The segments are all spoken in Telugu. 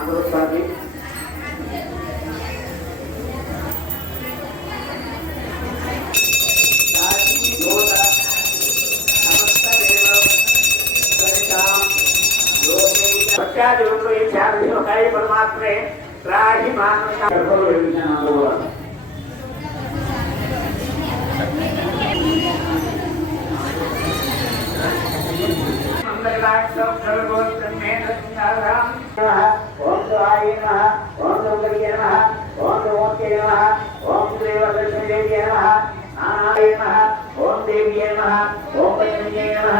అందరూ परमात्मे त्राहि ओम शिवाय नमः ओम दुर्गे नमः ओम नमोते नमः ओम देवदर्शनेय नमः नारायणाय नमः ओम देव्ये नमः ओम पद्मजे नमः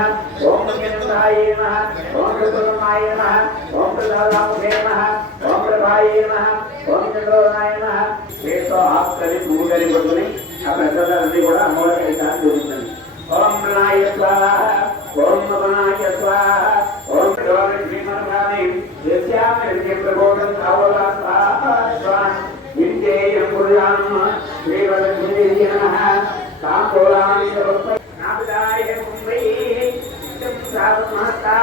ओम गंगाय नमः ओम प्रसन्नाय नमः ओम प्रदामुखे नमः ओम प्रभाय नमः ओम चंद्रोदयाय नमः ये तो आप करी पूजरी बदुनी अपने सदस्य కూడా అమ్మవారికి దానం జరుగుతుంది ओम प्रणय स्वाहा ओम नमः स्वाहा ओम श्रीमन्नारायण यस्यामे प्रबोधन आवला स्वाहा स्वाहा इंते यमुल्लाम श्रीवरदे नमः काकोलानि सर्वै नामदाय मुंबई साधुमहता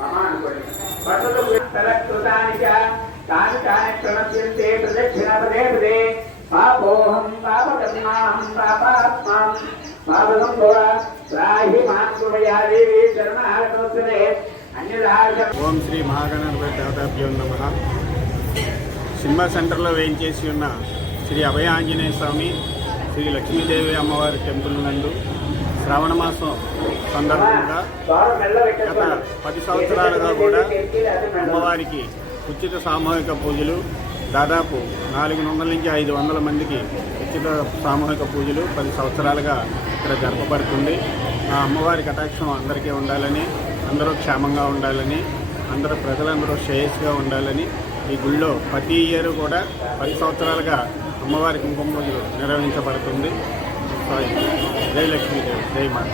महान कोटि पठतु तरक्तुतानि च तानि तानि प्रणश्यन्ते प्रदक्षिणपदे पदे पापोऽहं पापकर्माहं पापात्मा पापकं भव त्राहि मां कृपया देवी शरणागतोऽस्ते ఓం శ్రీ మహాగణాధిపతి దేవతాభ్యో నమః. సినిమా సెంటర్లో వేయించేసి ఉన్న శ్రీ అభయ ఆంజనేయ స్వామి శ్రీ లక్ష్మీదేవి అమ్మవారి టెంపుల్ నందు శ్రావణ మాసం సందర్భంగా గత 10 సంవత్సరాలుగా కూడా అమ్మవారికి ఉచిత సామూహిక పూజలు దాదాపు 400 నుంచి 500 మందికి ఉచిత సామూహిక పూజలు 10 సంవత్సరాలుగా ఇక్కడ జరపబడుతుంది. ఆ అమ్మవారి కటాక్షం అందరికీ ఉండాలని, అందరూ క్షేమంగా ఉండాలని, అందరూ ప్రజలందరూ శ్రేయస్గా ఉండాలని ఈ గుళ్ళో ప్రతి ఇయర్ కూడా 10 సంవత్సరాలుగా అమ్మవారి కుంకుమ పూజలు నిర్వహించబడుతుంది. జై లక్ష్మీదేవి, జై మాత.